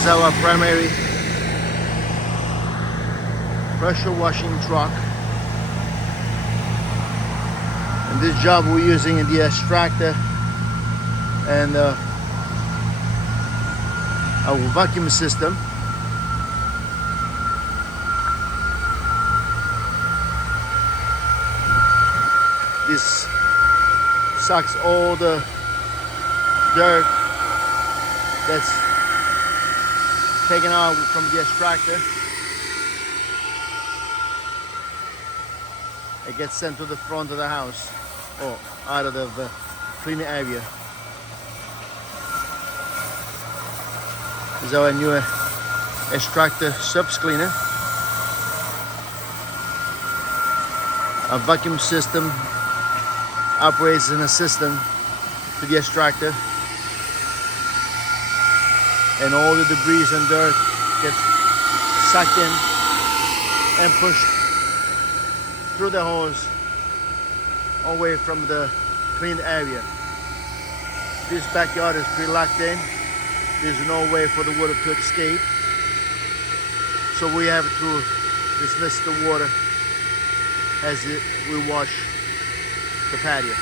is our primary pressure washing truck. And this job we're using the extractor and our vacuum system. This sucks all the dirt that's taken out from the extractor. It gets sent to the front of the house or out of the clean area. This is our new extractor subs cleaner. Our vacuum system operates in a system to the extractor, and all the debris and dirt gets sucked in and pushed through the hose away from the clean area. This backyard is pretty locked in. There's no way for the water to escape, so we have to dismiss the water as we wash the patio.